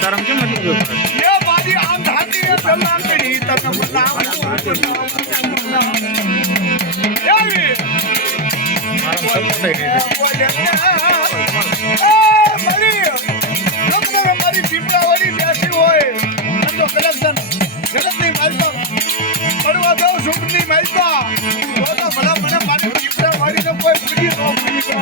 તારામ કેમ એટલું એ મારી આમ ધાતી એ સલાકડી તને મારા સપોર્ટ મારી પીપળાવાળી બેસી હોય તો કલેક્શન ગલતની માલતા પડવા દઉં સુખની માલતા તો ભલા મને મારી પીપળાવાળીને કોઈ પૂરી ન પૂરી છે.